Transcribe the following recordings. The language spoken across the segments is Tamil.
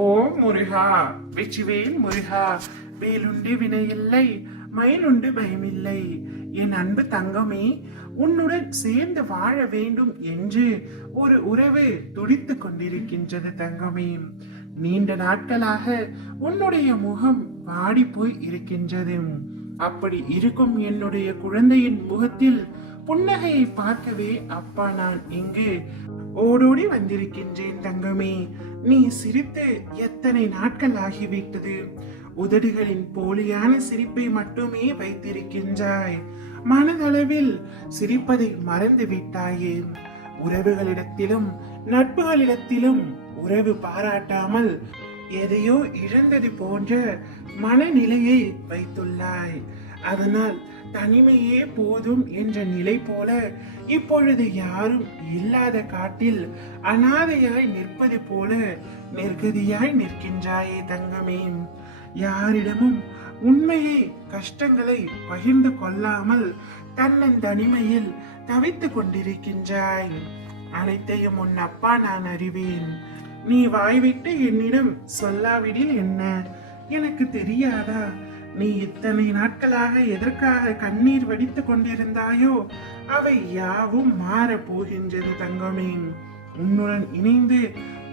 ஓம் முருகா, வெற்றிவேல் முருகா. வேலுண்டு வினையில்லை, மயிலுண்டு பயமில்லை. என் அன்பு தங்கமே, உன்னுடன் சேர்ந்து வாழ வேண்டும் என்று ஒரு உறவு துடித்துக் கொண்டிருக்கின்றது தங்கமே. நீண்ட நாட்களாக உன்னுடைய முகம் வாடி போய் இருக்கின்றது. அப்படி இருக்கும் என்னுடைய குழந்தையின் முகத்தில் புன்னகையை பார்க்கவே அப்பா நான் இங்கு ஓடோடி வந்திருக்கின்றேன் தங்கமே. நீ சிரித்து எத்தனை நாட்கள் ஆகிவிட்டது. உதடுகளின் போலியான சிரிப்பை மட்டுமே வைத்திருக்கின்றாய். மனதளவில் சிரிப்பதை மறந்து விட்டாயே. உறவுகளிடத்திலும் நட்புகளிடத்திலும் உறவு பாராட்டாமல் எதையோ இழந்தது போன்ற மனநிலையை வைத்துள்ளாய். அதனால் தனிமையே போதும் என்ற நிலை போல இப்பொழுது யாரும் இல்லாத காட்டில் அனாதையாய் நிற்பது போல நிர்கதியாய் நிற்கின்றாயே தங்கமே. யாரிடமும் உண்மையை கஷ்டங்களை பகிர்ந்து கொள்ளாமல் தன்னன் தனிமையில் தவித்துக் கொண்டிருக்கின்றாய். அனைத்தையும் உன் அப்பா நான் அறிவேன். நீ வாய்விட்டு என்னிடம் சொல்லாவிடில் என்ன, எனக்கு தெரியாதா? நீ இத்தனை நாட்களாக எதற்காக கண்ணீர் வடித்துக் கொண்டிருந்தாயோ அவை யாவும் மாற போகின்றது தங்கமே. உன்னுடன் இணைந்து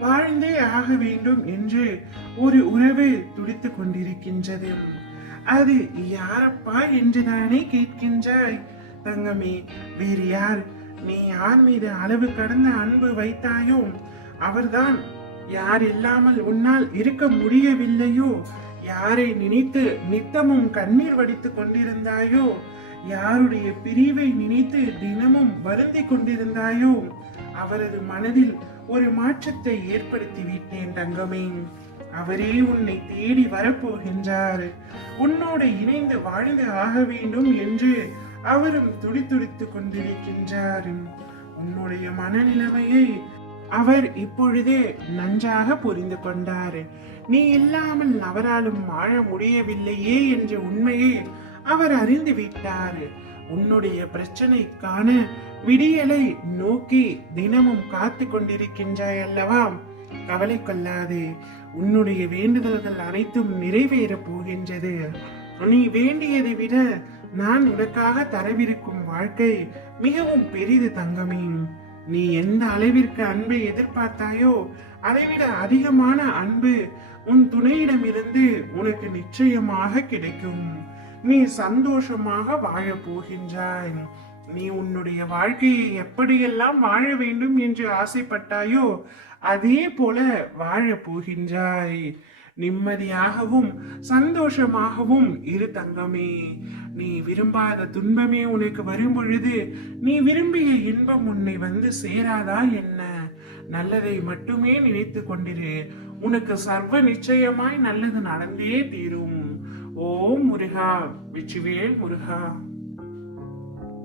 வாழ்ந்தே ஆக வேண்டும் என்று ஒரு உறவு துடித்துக் கொண்டிருக்கின்றது. அது யாரப்பா என்றுதானே கேட்கின்றாய் தங்கமே. வேறு யார்? நீ யார் மீது அளவு கடந்த அன்பு வைத்தாயோ அவர்தான். யார் இல்லாமல் உன்னால் இருக்க முடியவில்லையோ, யாரை நினைத்து நித்தமும் கண்ணீர் வடித்துக் கொண்டிருந்தாயோ, யாருடைய பிரிவை நினைத்து தினமும் வருந்தி கொண்டிருந்தாயோ அவரது மனதில் ஒரு மாற்றத்தை ஏற்படுத்தி விட்டேன் தங்கமே. அவரே உன்னை தேடி வரப்போகின்றார். உன்னோடு இணைந்து வாழ்ந்து ஆக வேண்டும் என்று அவரும் துடித்துடித்துக் கொண்டிருக்கின்றார். உன்னுடைய மனநிலைமையை அவர் இப்பொழுதே நன்றாக புரிந்து கொண்டார். நீ இல்லாமல் அவராலும் வாழ முடியவில்லையே என்ற உண்மையை அவர் அறிந்து விட்டார். உன்னுடைய பிரச்சனைக்கான விடியலை நோக்கி தினமும் காத்து கொண்டிருக்கின்றாய் அல்லவா? கவலை கொள்ளாது. உன்னுடைய வேண்டுதல்கள் அனைத்தும் நிறைவேற போகின்றது. நீ வேண்டியதை விட நான் உனக்காக தரவிருக்கும் வாழ்க்கை மிகவும் பெரிது தங்கமே. நீ எந்த அளவிற்கு அன்பை எதிர்பார்த்தாயோ அதைவிட அதிகமான அன்பு உன் துணையிடமிருந்து உனக்கு நிச்சயமாக கிடைக்கும். நீ சந்தோஷமாக வாழ போகின்றாய். நீ உன்னுடைய வாழ்க்கையை எப்படியெல்லாம் வாழ வேண்டும் என்று ஆசைப்பட்டாயோ அதே போல வாழ போகின்றாய். நிம்மதியாகவும் சந்தோஷமாகவும் இரு தங்கமே. நீ விரும்பாத துன்பமே உனக்கு வரும் பொழுது நீ விரும்பிய இன்பம் உன்னை வந்து சேராதா என்ன? நல்லதை மட்டுமே நினைத்து கொண்டிரு. உனக்கு சர்வ நிச்சயமாய் நல்லது நடந்தே தீரும். ஓம் முருகா, வெற்றிவேல் முருகா.